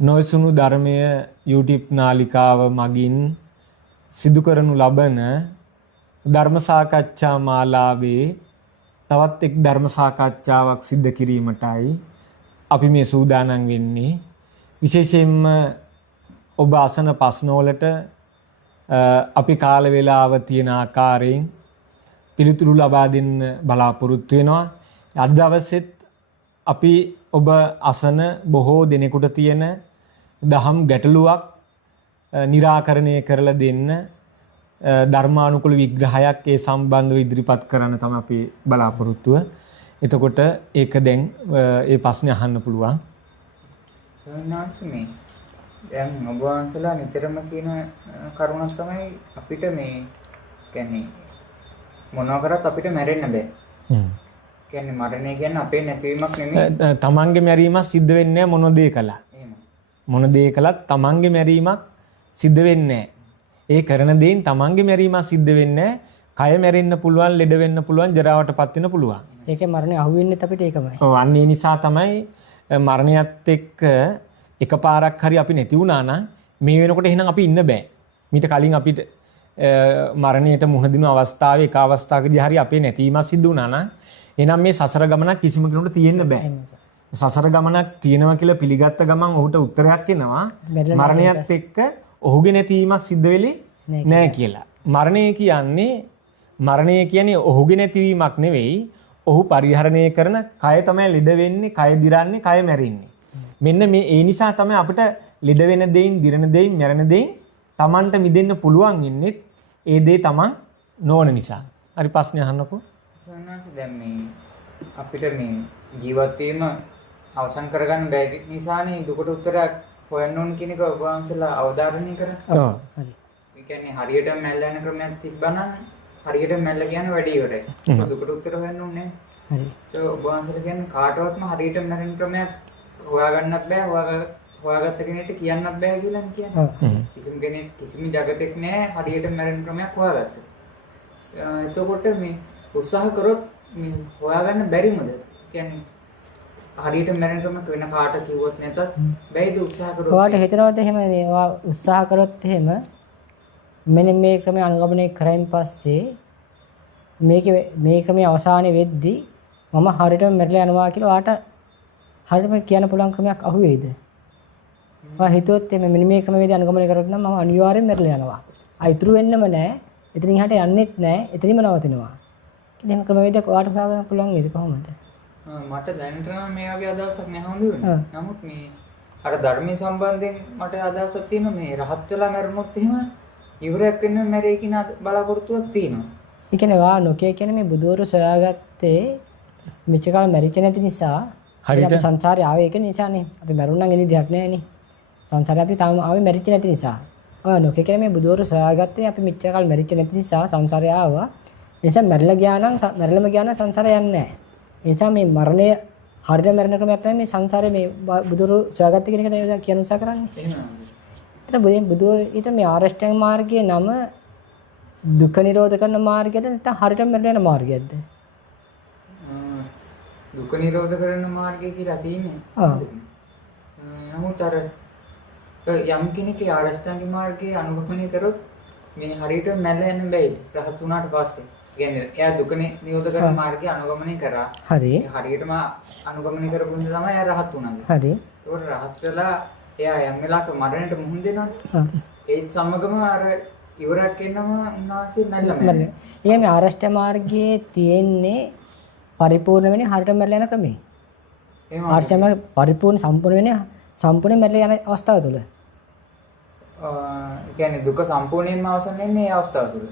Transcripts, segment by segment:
නොයසුණු ධර්මය YouTube නාලිකාව මගින් සිදු කරනු ලබන ධර්ම සාකච්ඡා මාලාවේ තවත් එක් ධර්ම සාකච්ඡාවක් සිදු කිරීමටයි අපි මේ සූදානම් වෙන්නේ. විශේෂයෙන්ම ඔබ අසන ප්‍රශ්න වලට අපි කාල වේලාව තියෙන ආකාරයෙන් පිළිතුරු ලබා දෙන්න බලාපොරොත්තු වෙනවා. අද දවසෙත් අපි ඔබ අසන බොහෝ දෙනෙකුට තියෙන දහම් ගැටලුවක් निराකරණය කරලා දෙන්න ධර්මානුකූල විග්‍රහයක් ඒ සම්බන්ධව ඉදිරිපත් කරන්න තමයි අපි බලාපොරොත්තුව. එතකොට ඒක දැන් ඒ ප්‍රශ්නේ අහන්න පුළුවන්. සෝනාස්මේ දැන් ඔබ වහන්සලා නිතරම කියන කරුණක් තමයි අපිට මේ කියන්නේ මොනවා කරත් අපිට මැරෙන්න බෑ. කියන්නේ මරණය කියන්නේ අපේ නැතිවීමක් නෙමෙයි. තමන්ගේ මැරීමක් සිද්ධ වෙන්නේ මොන දේ කළා. මොන දේ කළත් තමන්ගේ මැරීමක් සිද්ධ වෙන්නේ ඒ කරන දේෙන් තමන්ගේ මැරීමක් සිද්ධ වෙන්නේ කය මැරෙන්න පුළුවන්, ලෙඩ වෙන්න පුළුවන්, ජරාවටපත් වෙන්න පුළුවන්. ඒකේ මරණය අහුවෙන්නේ අපිට ඒකමයි. ඔව් අන්න ඒ නිසා තමයි මරණයත් එක්ක එකපාරක් හරි අපි නැති වුණා නම් මේ වෙනකොට එහෙනම් අපි ඉන්න බෑ. මීට කලින් අපිට මරණයට මුහුණ දෙන අවස්ථාවේ එක අවස්ථාවකදී හරි අපේ නැතිවීමක් සිදු වුණා නම් එහෙනම් මේ සසර ගමනක් කිසිම කෙනෙකුට තියෙන්න බෑ. සසර ගමනක් තියෙනවා කියලා පිළිගත්ත ගමන් ඔහුට උත්තරයක් එනවා මරණයත් එක්ක ඔහුගේ නැතිවීමක් සිද්ධ වෙලේ නැහැ කියලා. මරණය කියන්නේ ඔහුගේ නැතිවීමක් නෙවෙයි. ඔහු පරිහරණය කරන කය තමයි ලෙඩ වෙන්නේ, කය දිරන්නේ, කය මැරෙන්නේ. මෙන්න මේ ඒ නිසා තමයි අපිට ලෙඩ වෙන දෙයින්, දිරන දෙයින්, මැරෙන දෙයින් Tamanට මිදෙන්න පුළුවන් ඉන්නේ ඒ දේ Taman නොවන නිසා. හරි ප්‍රශ්නේ අහන්නකෝ. සෝනාස් දැන් මේ අපිට මේ ජීවත් වීම අවසන් කරගන්න බැරි නිසානේ දුකට උත්තරයක් හොයන්න ඕන කියන එක ඔබ වහන්සේලා අවධාරණය කරා. ඔව්. හරි. ඒ කියන්නේ හරියට මැල්ල යන ක්‍රමයක් තිබ්බනම් හරියට මැල්ල කියන්නේ වැඩි ඉවරයි. දුකට උත්තර හොයන්න ඕනේ. හරි. ඒ ඔබ වහන්සේලා කියන්නේ කාටවත්ම හරියට මැරෙන ක්‍රමයක් හොයාගන්නත් බෑ, හොයාගත්ත කෙනෙක්ට කියන්නත් බෑ කියලා කියන්නේ. කිසිම කෙනෙක් කිසිම జగතෙක් නෑ හරියට මැරෙන ක්‍රමයක් හොයාගත්තා. එතකොට මේ උත්සාහ කරොත් මේ හොයාගන්න බැරිමද? කියන්නේ හරියට මැරෙන ක්‍රමයක් වෙන කාට කිව්වොත් නැතත් බැයිද උත්සාහ කරොත්? ඔයාලට හිතනවද එහෙම ඔයා උත්සාහ කරොත් එහෙම මෙන්න මේ ක්‍රමය අනුගමනය කරයින් පස්සේ මේ ක්‍රමයේ අවසානයේ වෙද්දී මම හරියටම මැරිලා යනවා කියලා ඔයාට හරියටම කියන්න පුළුවන් ක්‍රමයක් අහුවේද? ඔයා හිතුවොත් මෙන්න මේ ක්‍රමවේදී අනුගමනය කරොත් නම් මම අනිවාර්යෙන් මැරිලා යනවා. ඉතුරු වෙන්නම නැහැ. එතනින් එහාට යන්නෙත් නැහැ. එතනින්ම නවතිනවා. එහෙම ක්‍රමවේදයක් ඔයාට හොයාගන්න පුළුවන් නේද කොහොමද? මට දැනට නම් මේ වගේ අදහසක් නැහැ හොඳුනේ. නමුත් මේ අර ධර්මයේ සම්බන්ධයෙන් මට අදහසක් තියෙනවා මේ රහත් වෙලා මැරුණොත් එහෙම ඉවරයක් වෙන්න මැරෙයි කියන බලාපොරොත්තුවක් තියෙනවා. ඒ කියන්නේ වා නොකිය කියන්නේ මේ බුදුවරු සොයාගත්තේ මෙච්චර මැරිච්ච නැති නිසා හරියට සංසාරේ ආවේ ඒක නිසානේ. අපි මැරුණා නම් එනි දෙයක් නැහැනේ. සංසාරේ අපි තාම ආවේ මැරිච්ච නැති නිසා. නොකිය කියන්නේ මේ බුදුවරු සොයාගත්තේ අපි මෙච්චර මැරිච්ච නැති නිසා සංසාරේ ආවා. ඒ නිසා මැරිලම ගියා නම් සංසාරේ යන්නේ නැහැ. ඒ නිසා මේ මරණය හරියට මැරෙන ක්‍රමයක් තමයි මේ සංසාරේ මේ බුදුරු සොයාගත්ත කියන එක නේද කියන උත්සාහ කරන්නේ. එහෙනම් බුදු ඊට මේ ආරෂ්ඨාංග මාර්ගයේ නම දුක්ඛ නිරෝධ කරන මාර්ගයද නැත්නම් හරියට මැරෙන යන මාර්ගයක්ද? දුක්ඛ නිරෝධ කරන මාර්ගය කියලා තියෙන්නේ. නමුත් අර යම් කෙනෙක් ආරෂ්ඨාංග මාර්ගයේ අනුගමනය කරොත් මේ හරියට මැරෙලා යන්න බෑයි. රහත් වුණාට පස්සේ කියන්නේ එයා දුක නිරෝධ කරන මාර්ගය අනුගමනය කරා. හරි. හරියටම අනුගමනය කරපු නිසා තමයි එයා රහත් වුණාද. හරි. ඒකට රහත් වෙලා එයා යම් වෙලාවක මරණයට මුහුණ දෙනවනේ. ඒත් සමගම අර ඉවරක් වෙනම උන්වහන්සේ මැල්ලම. මේ ආරෂ්ඨ මාර්ගයේ තියෙන්නේ පරිපූර්ණ වෙන්නේ හරියට මැරලා යන ක්‍රමය. ආරෂ්ඨ මාර්ගය පරිපූර්ණ සම්පූර්ණ වෙන්නේ සම්පූර්ණ මැරලා යන අවස්ථාව තුළ. කියන්නේ දුක සම්පූර්ණයෙන්ම අවසන් වෙන්නේ ඒ අවස්ථාව තුළ.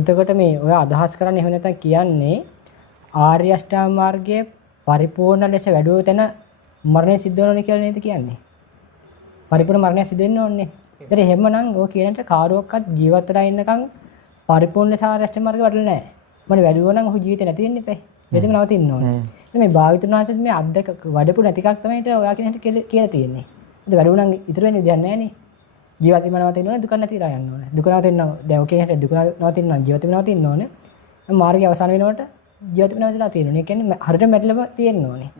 එතකොට මේ ඔය අදහස් කරන්නේ එහෙම නැත්නම් කියන්නේ ආර්ය අෂ්ටාංග මාර්ගයේ පරිපූර්ණ ලෙස වැඩුවෝ තැන මරණය සිද්ධ වෙනවනේ කියලා නේද කියන්නේ? පරිපූර්ණ මරණය සිද්ධ වෙන්න ඕනේ. ඒතර එහෙමනම් ඔය කියනට කාරුවක්වත් ජීවත් වෙලා ඉන්නකම් පරිපූර්ණ ලෙස ආර්ය අෂ්ටාංග මාර්ගය වඩලා නැහැ. මොනේ වැඩුවෝ නම් ඔහු ජීවිතේ නැති වෙන්න එපා. මෙතන නවතින්න ඕනේ. මේ භාවිතුන් වහන්සේත් මේ අද්දක වඩපු නැති එකක් තමයි ඔයා කියන හැටි කියලා තියෙන්නේ. ඒක වැඩුවෝ නම් ඉතුරු වෙන්නේ දෙයක් නැහැ නේ. ජීවත් වීම නවතින්න ඕනේ, දුක නැතිලා යන්න ඕනේ. දුක නවතින්න දැන් ඔකේ හැට දුක නවතින්න නම් ජීවත් වීම නවතින්න ඕනේ. මාර්ගය අවසන් වෙනකොට ජීවත් වීම නවතිලා තියෙනවා. ඒ කියන්නේ හරියට මැරිලම තියෙන්න ඕනේ.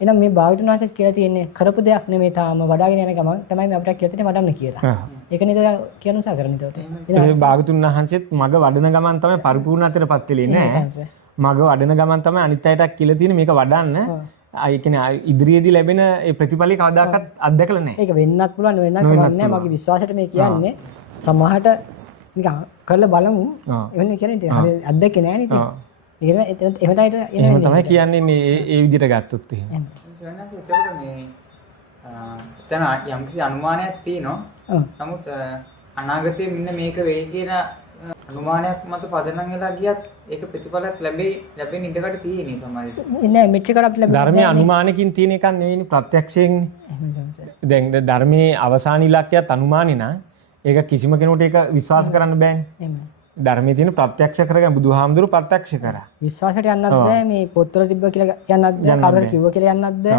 එහෙනම් මේ භාවිතුන් වහන්සේත් කියලා තියෙන්නේ කරපු දෙයක් නෙමෙයි තාම වඩාගෙන යන ගමන් තමයි මේ අපිට කියලා තියෙන්නේ වඩන්න කියලා. ඒක නේද කියන උත්සාහ කරන්නේ ඒකට. ඒ භාගතුන් වහන්සේත් මග වඩන ගමන් තමයි පරිපූර්ණත්වයටපත් වෙලේ නෑ. මග වඩන ගමන් තමයි අනිත් අයටත් කියලා තියෙන්නේ මේක වඩන්න. ඒ කියන්නේ ඉදිරියේදී ලැබෙන ඒ ප්‍රතිඵලය කවදාකවත් අත්දැකලා නැහැ. ඒක වෙන්නත් පුළුවන් වෙන්නත් කවන්නේ මගේ විශ්වාසයට මේ කියන්නේ සමහරට නිකන් කරලා බලමු. එවන්නේ කියන්නේ හරි අත්දැකේ නැහැ නේද? එහෙම තමයි කියන්නේ ඒ විදිහට ගත්තොත් එහෙම. සයන්ස් එතකොට මේ එතන යම්කිසි අනුමානයක් තියෙනවා. නමුත් අනාගතයේ මෙන්න මේක වෙයි කියලා අනුමානයක් මත පදනම් වෙලා ගියත් ඒක ප්‍රතිඵලයක් ලැබෙන්න ඉඩකට තියෙන්නේ සමහරවිට. නෑ මෙච්චර අපිට ලැබෙන්නේ ධර්මයේ අනුමානකින් තියෙන එකක් නෙවෙයිනේ ප්‍රත්‍යක්ෂයෙන්නේ. දැන් ධර්මයේ අවසාන ඉලක්කයත් අනුමානේ නා ඒක කිසිම කෙනෙකුට ඒක විශ්වාස කරන්න බෑනේ. එහෙමයි. ධර්මයේ තියෙන ප්‍රත්‍යක්ෂ කරගෙන බුදුහාමුදුරු ප්‍රත්‍යක්ෂ කරා. විශ්වාසයට යන්නත් බෑ මේ පොත්වල තිබ්බ කියලා යන්නත් බෑ කවුරුහරි කිව්ව කියලා යන්නත් බෑ.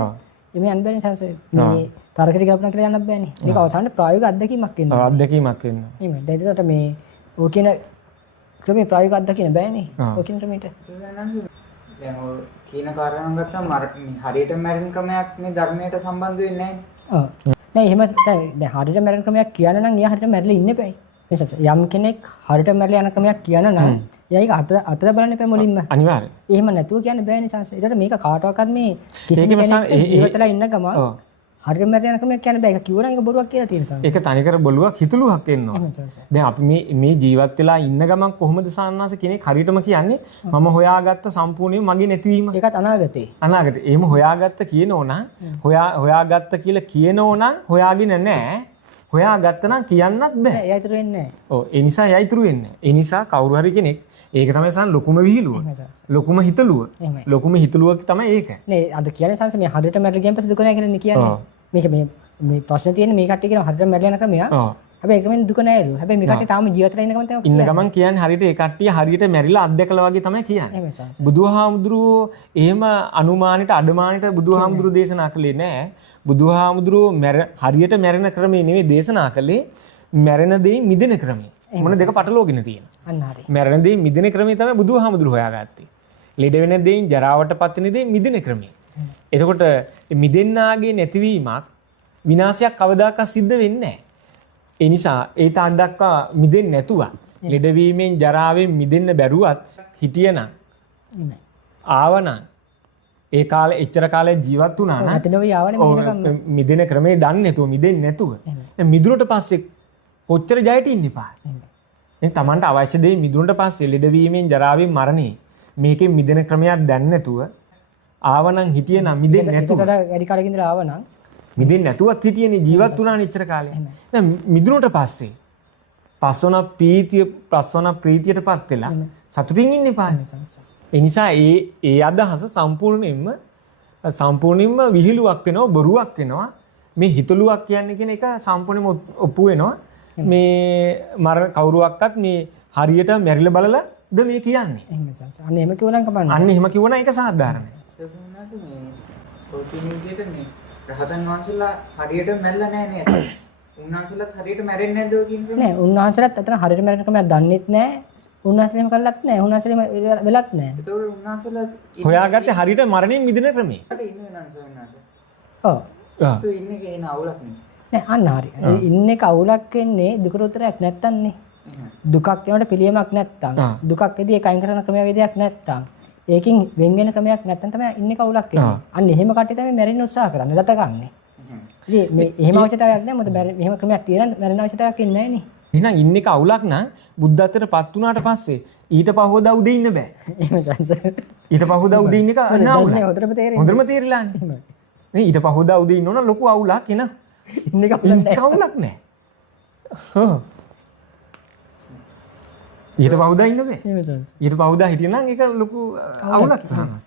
එමේ යන්න බෑනේ සංසය. මේ තරකට කල්පනා කරලා යන්නත් බෑනේ. මේක අවසානයේ ප්‍රායෝගික අත්දැකීමක් වෙනවා. ඔව් අත්දැකීමක් වෙනවා. එහෙමයි. දැන් ඒකට මේ ඔය කියන ක්‍රමේ ප්‍රායෝගික අත්දැකීම බෑනේ. ඔය කියන ක්‍රමයට. දැන් ඔය කියන කාරණා ගත්තම හරියට මැරෙන ක්‍රමයක් මේ ධර්මයට සම්බන්ධ වෙන්නේ නැහැ. ඔව්. නෑ එහෙම දැන් හරියට මැරෙන ක්‍රමයක් කියන්න නම් එයා හරියට මැරිලා ඉන්න එපායි. යම් කෙනෙක් හරියට මැරිලා යන ක්‍රමයක් කියන්න නම් එයා ඒක අතට බලන්න එපා මුලින්ම. අනිවාර්යයෙන්. එහෙම නැතුව කියන්න බෑනේ සංස. ඒකට මේක කාටවත් මේ කිසි කෙනෙක් ඉවතලා ඉන්න ගම හරියට මැරිලා යන ක්‍රමයක් කියන්න බෑ. ඒක කිව්වනම් ඒක බොරුවක් කියලා තියෙන සංස. ඒක තනිකර බොරුවක් හිතලුවක් වෙනවා. දැන් අපි මේ ජීවත් වෙලා ඉන්න ගමන් කොහොමද සාන්නාස කෙනෙක් හරියටම කියන්නේ මම හොයාගත්ත සම්පූර්ණයෙන් මගේ නැතිවීම. ඒකත් අනාගතේ. අනාගතේ. එහෙම හොයාගත්ත කියනෝ නම් හොයාගත්ත කියලා කියනෝ නම් හොයාගෙන නැහැ. හොයාගත්ත නම් කියන්නත් බෑ. එයා ඉතුරු වෙන්නේ නැහැ. ඔව් ඒ නිසා එයා ඉතුරු වෙන්නේ නැහැ. ඒ නිසා කවුරු හරි කෙනෙක් ඒක තමයි සන් ලොකුම විහිළුව. ලොකුම හිතලුව. ලොකුම හිතලුව තමයි ඒක. නේ අද කියන්නේ සංස මේ හරියට මැරිලා ගියන් පස්සේ දුක නැහැ කියලා කියන්නේ. මේක මේ ප්‍රශ්නේ තියෙන්නේ මේ කට්ටිය කියන හරියට මැරිලා යන ක්‍රමයක්. හැබැයි ඒක මෙන්න දුක නැහැලු. හැබැයි මේ කට්ටිය තාම ජීවිතේ ඉන්න ගමන් තමයි ඉන්න ගමන් කියන්නේ හරියට ඒ කට්ටිය හරියට මැරිලා අත්දැකලා වගේ තමයි කියන්නේ. බුදුහාමුදුරුවෝ එහෙම අනුමානෙට අඩමානෙට බුදුහාමුදුරුවෝ දේශනා කළේ නැහැ. බුදුහාමුදුරුවෝ හරියට මැරෙන ක්‍රමේ නෙවෙයි දේශනා කළේ මැරෙන දෙයින් මිදෙන ක්‍රමය. මොන දෙක පටලෝගෙන තියෙනවා. අන්න හරි. මැරෙන දෙයින් මිදෙන ක්‍රමය තමයි බුදුහාමුදුරුවෝ හොයාගත්තේ. ලෙඩ වෙන දෙයින් ජරාවටපත් වෙන දෙයින් මිදෙන ක්‍රමය. එතකොට මිදෙන්නාගේ නැතිවීමක් විනාශයක් කවදාකවත් සිද්ධ වෙන්නේ නැහැ. ඒ නිසා ඒ තාක් දක්වා මිදෙන්නේ නැතුව ලෙඩවීමෙන් ජරාවෙන් මිදෙන්න බැරුවත් හිටියනම් ආවනම් ඒ කාලේ එච්චර කාලයක් ජීවත් වුණා නම් අතනෝයි ආවනේ මිදෙන ක්‍රමේ දන්නේ නැතුව මිදෙන්නේ නැතුව මිදුනට පස්සේ කොච්චර ජයට ඉන්න එපා. එහෙනම් Tamanට අවශ්‍ය දේ මිදුනට පස්සේ ලෙඩවීමෙන් ජරාවෙන් මරණේ මේකෙන් මිදෙන ක්‍රමයක් දන්නේ නැතුව ආවනම් හිටියනම් මිදෙන්නේ නැතුව වැඩි කාලෙක ඉඳලා ආවනම් මිදෙන්නේ නැතුවත් හිටියනේ ජීවත් වුණානේ ඉච්චර කාලයක්. දැන් මිදුනට පස්සේ පස්වන ප්‍රීතියටපත් වෙලා සතුටින් ඉන්න එපා. ඒ නිසා ඒ අදහස සම්පූර්ණයෙන්ම විහිළුවක් වෙනවා බොරුවක් වෙනවා. මේ හිතලුවක් කියන්නේ කියන එක සම්පූර්ණයෙන්ම ඔප්පු වෙනවා. මේ මරණ කවුරුවක්වත් මේ හරියට මැරිලා බලලාද මේ කියන්නේ. අන්න එහෙම කිව්වනම් කපන්න. අන්න එහෙම කිව්වනම් ඒක සාධාරණයි. සසුනාස මේ ප්‍රෝටීන් විදියට මේ රහතන් වහන්සේලා හරියට මැරෙලා නැහැ නේද? උන්වහන්සේලාත් හරියට මැරෙන්නේ නැද්ද ඔය කියන්නේ? නෑ උන්වහන්සේලාත් අතන හරියට මැරෙන ක්‍රමයක් දන්නෙත් නෑ. උන්වහන්සේලම කළත් නෑ. උන්වහන්සේලම වෙලත් නෑ. ඒතකොට උන්වහන්සේලා හොයාගත්තේ හරියට මරණයෙන් මිදෙන ක්‍රමය. ඉන්න වෙනවනේ සෝන්නාස. ඔව්. તો ඉන්නේ කේන අවුලක් නේ. නෑ අන්න හරි. ඉන්නේ කවුලක් වෙන්නේ දුකට උත්තරයක් නැත්තම්නේ. දුකක් වෙනකොට පිළියමක් නැත්තම්. දුකක් එදී ඒක අයින් කරන ක්‍රමවේදයක් නැත්තම්. ඒකින් වෙන වෙන ක්‍රමයක් නැත්තම් තමයි ඉන්නේ කවුලක් වෙන්නේ. අන්න එහෙම කට්ටිය තමයි මැරෙන්න උත්සාහ කරන්නේ. දත ගන්න. ඉතින් මේ එහෙම අවශ්‍යතාවයක් නැහැ. මොකද මෙහෙම ක්‍රමයක් තියෙන මැරෙන්න අවශ්‍යතාවයක් ඉන්නේ නැහැ නේ. එහෙනම් ඉන්නේ කවුලක් නම් බුද්ධත්වයටපත් වුණාට පස්සේ ඊට පහවදා උදේ ඉන්න බෑ. එහෙම සංස. ඊට පහවදා උදේ ඉන්න එක නාවුල. හොඳටම තේරෙන්නේ. හොඳටම තේරිලානේ. නේ ඊට පහවදා උදේ ඉන්නවනම් ලොකු අවුලක් එන. ඉන්නේ කවුලක් නැහැ. හ්ම්. ඊට පහවදා ඉන්න බෑ. එහෙම සංස. ඊට පහවදා හිටියනම් ඒක ලොකු අවුලක් තමයි.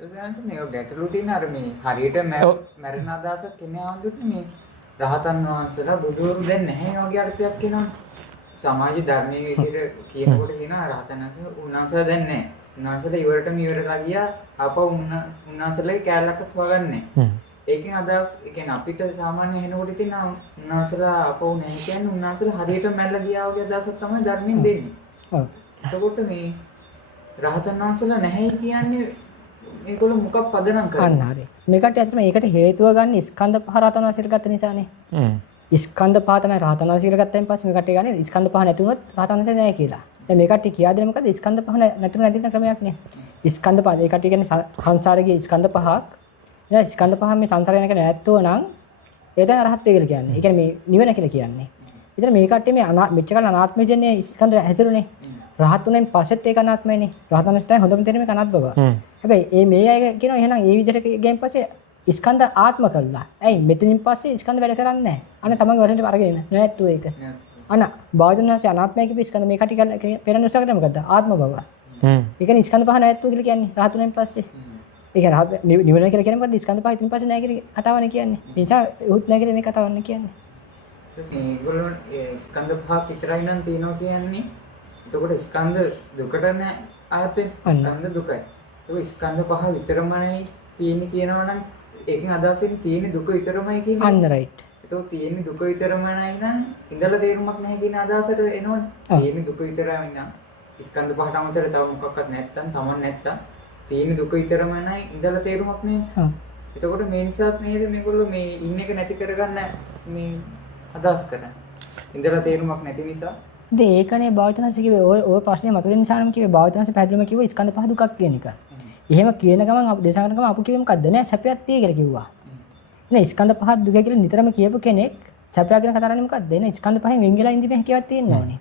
ඒසයන්ස් මේ ගැටලු තියෙන අර මේ හරියට මැරෙන අදහසක් එන්නේ ආන්දුන්නේ මේ රහතන් වහන්සේලා බුදුරු දැන් නැහැ වගේ අර්ථයක් එනවනේ. සමාජ ධර්මයේ කියනකොට කියන රහතන් වහන්සේලා දැන් නැහැ. උන්වහන්සේලා ඉවරටම ඉවරලා ගියා. ආපහු උන්වහන්සේලාගේ කැලලක්වත් හොගන්නේ නැහැ. ඒකෙන් අදහස් ඒ කියන්නේ අපිට සාමාන්‍ය හෙනකොට තියෙන උන්වහන්සේලා ආපහු නැහැ කියන්නේ උන්වහන්සේලා හරියට මැරලා ගියා වගේ අදහසක් තමයි ධර්මයෙන් දෙන්නේ. ඔව්. එතකොට මේ රහතන් වහන්සේලා නැහැ කියන්නේ මේගොල්ලෝ මොකක් පදනම් කරන්නේ? අන්න හරි. මේකට ඇත්තටම ඒකට හේතුව ගන්න ස්කන්ධ පහ රහතන් වහන්සේට ගත්ත නිසානේ. ස්කන්ධ පහ තමයි රහතන් වහන්සේට ගත්තයින් පස්සේ මේකට ගන්නේ ස්කන්ධ පහ නැති වුණොත් රහතන් වහන්සේ නැහැ කියලා. දැන් මේකට කියා දෙන්නේ මොකද? ස්කන්ධ පහ නැතුව නැතින ක්‍රමයක් නේ. ස්කන්ධ පහ ඒකට කියන්නේ සංසාරයේ ස්කන්ධ පහක්. දැන් ස්කන්ධ පහ මේ සංසාරේ යන එක නැත්තෝ නම් ඒ තමයි රහත් වේ කියලා කියන්නේ. ඒ කියන්නේ මේ නිවන කියලා කියන්නේ. ඉතින් මේ කට්ටිය මේ මෙච්චර අනාත්මය කියන්නේ ස්කන්ධ හැසිරුනේ. රහත් උනෙන් පස්සෙත් ඒක අනාත්මයනේ. රහතන් වහන්සේ හොඳම තේරෙන්නේ මේක අනාත් බව. හැබැයි මේ අය කියනවා එහෙනම් ඒ විදිහට ගියන් පස්සේ ස්කන්ධ ආත්ම කළා. ඇයි මෙතනින් පස්සේ ස්කන්ධ වැඩ කරන්නේ නැහැ. අන්න තමන්ගේ වශයෙන් අරගෙන නැත්තු ඒක. අන්න බාධනවාසේ අනාත්මය කියපු ස්කන්ධ මේ කටි පෙරණ උසකට මොකද? ආත්ම බව. ඒ කියන්නේ ස්කන්ධ පහ නැත්තු කියලා කියන්නේ රහත් උනෙන් පස්සේ. ඒ කියන්නේ නිවන කියලා කියන්නේ මොකද? ස්කන්ධ පහ ඉතින් පස්සේ නැහැ කියලා කතාවනේ කියන්නේ. ඒ නිසා උත් නැහැ කියලා මේ කතාවන්නේ කියන්නේ. ඒගොල්ලෝ ස්කන්ධ පහක් විතරයි නම් තියෙනවා කියන්නේ. එතකොට ස්කන්ධ දුකට නෑ ආයතේ ස්කන්ධ දුකයි. ඒක ස්කන්ධ පහ විතරමයි තියෙන්නේ කියනවා නම් ඒකෙන් අදහසින් තියෙන්නේ දුක විතරමයි කියන්නේ. අන්න රයිට්. එතකොට තියෙන්නේ දුක විතරමයි නම් ඉඳලා තේරුමක් නැහැ කියන අදහසට එනවනේ. තියෙන්නේ දුක විතරමයි නම් ස්කන්ධ පහට අමතරව තව මොකක්වත් නැත්තම් තමන් නැත්තම් තියෙන්නේ දුක විතරමයි නම් ඉඳලා තේරුමක් නෑ. එතකොට මේ නිසාත් නේද මේගොල්ලෝ මේ ඉන්න එක නැති කරගන්න මේ අදහස් කරන්නේ. ඉඳලා තේරුමක් නැති නිසා. ඉතින් ඒකනේ භාවිතනස කිව්වේ ඔය ප්‍රශ්නේ මතුවෙන නිසා නම් කිව්වේ භාවිතනස පැහැදිලිවම කිව්වේ ස්කන්ධ පහ දුකක් කියන එක. එහෙම කියන ගමන් අපි දේශනා කරන ගමන් අපු කිව්වේ මොකද්ද? නෑ සැපයක් තියෙයි කියලා කිව්වා. නේ ස්කන්ධ පහ දුක කියලා නිතරම කියපු කෙනෙක් සැපයක් ගැන කතා කරන්නේ මොකද්ද? එනේ ස්කන්ධ පහෙන් වෙන් වෙලා ඉඳීමේ හැකියාවක් තියෙනවානේ.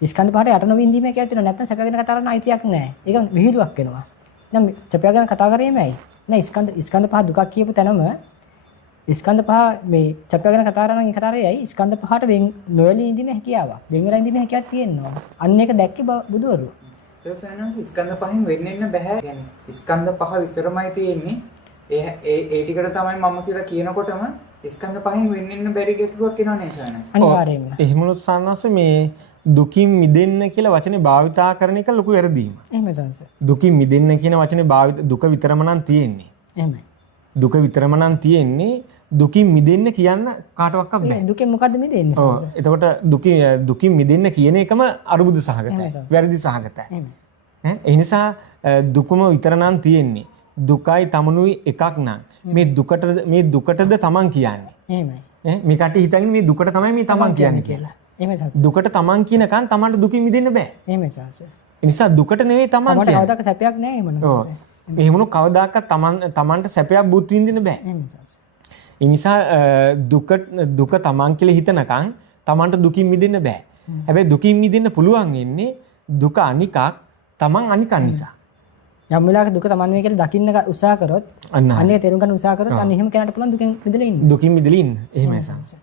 ස්කන්ධ පහට යට නොවී ඉඳීමේ හැකියාවක් තියෙනවා. නැත්නම් සැපයක් ගැන කතා කරන්න අයිතියක් නෑ. ඒක විහිළුවක් වෙනවා. නම් සැපයක් ගැන කතා කරේමයි. නෑ ස්කන්ධ පහ දුකක් කියපු තැනම ස්කන්ධ පහ මේ සැප ගැන කතා කරන එක කරේයි ස්කන්ධ පහට වෙන් නොවැළී ඉඳීමේ හැකියාවක්. වෙන් වෙලා ඉඳීමේ හැකියාවක් තියෙනවා. අන්න ඒක දැක්කේ බුදුවරු. ඒ සයන්ස් ස්කන්ධ පහෙන් වෙන්න ඉන්න බෑ. يعني ස්කන්ධ පහ විතරමයි තියෙන්නේ. ඒ ටිකට තමයි මම කියලා කියනකොටම ස්කන්ධ පහෙන් වෙන්න ඉන්න බැරි ගැටලුවක් එනවා නේ සයන්ස්. අනිවාර්යයෙන්ම. එහෙමලොත් සාන්නස මේ දුකින් මිදෙන්න කියලා වචනේ භාවිතා කරන එක ලොකු වැරදීමක්. එහෙමයි සංස. දුකින් මිදෙන්න කියන වචනේ දුක විතරම නම් තියෙන්නේ. එහෙමයි. දුක විතරම නම් තියෙන්නේ. දුකින් මිදෙන්න කියන්න කාටවත් බෑ. දුකෙන් මොකද්ද මිදෙන්නේ සංස? එතකොට දුකින් මිදෙන්න කියන එකම අරුබුද සහගතයි. වැරදි සහගතයි. ඒ නිසා දුකම විතර නම් තියෙන්නේ. දුකයි තමනුයි එකක් නම් මේ දුකටද තමන් කියන්නේ. එහෙමයි. මේ කට්ටිය හිතන්නේ මේ දුකට තමයි මේ තමන් කියන්නේ කියලා. එහෙමයි සංස. දුකට තමන් කියනකන් තමන්ට දුකින් මිදෙන්න බෑ. එහෙමයි සංස. ඒ නිසා දුකට නෙවෙයි තමන් කියන්නේ. තමන්ට කවදාක සැපයක් නෑ එහෙම නේද? එහෙමනොත් කවදාකවත් තමන්ට සැපයක් බුත් විඳින්න බෑ. එහෙමයි සංස. ඒ නිසා දුක තමන් කියලා හිතනකන් තමන්ට දුකින් මිදෙන්න බෑ. හැබැයි දුකින් මිදෙන්න පුළුවන් වෙන්නේ දුක අනිකක් තමන් අනිකන් නිසා. යම් වෙලාවක දුක තමන් වේ කියලා දකින්න උත්සාහ කරොත් අන්නේ තේරුම් ගන්න උත්සාහ කරොත් අන්න එහෙම කෙනාට පුළුවන් දුකෙන් මිදලා ඉන්න. දුකින් මිදලා ඉන්න. එහෙමයි සංස.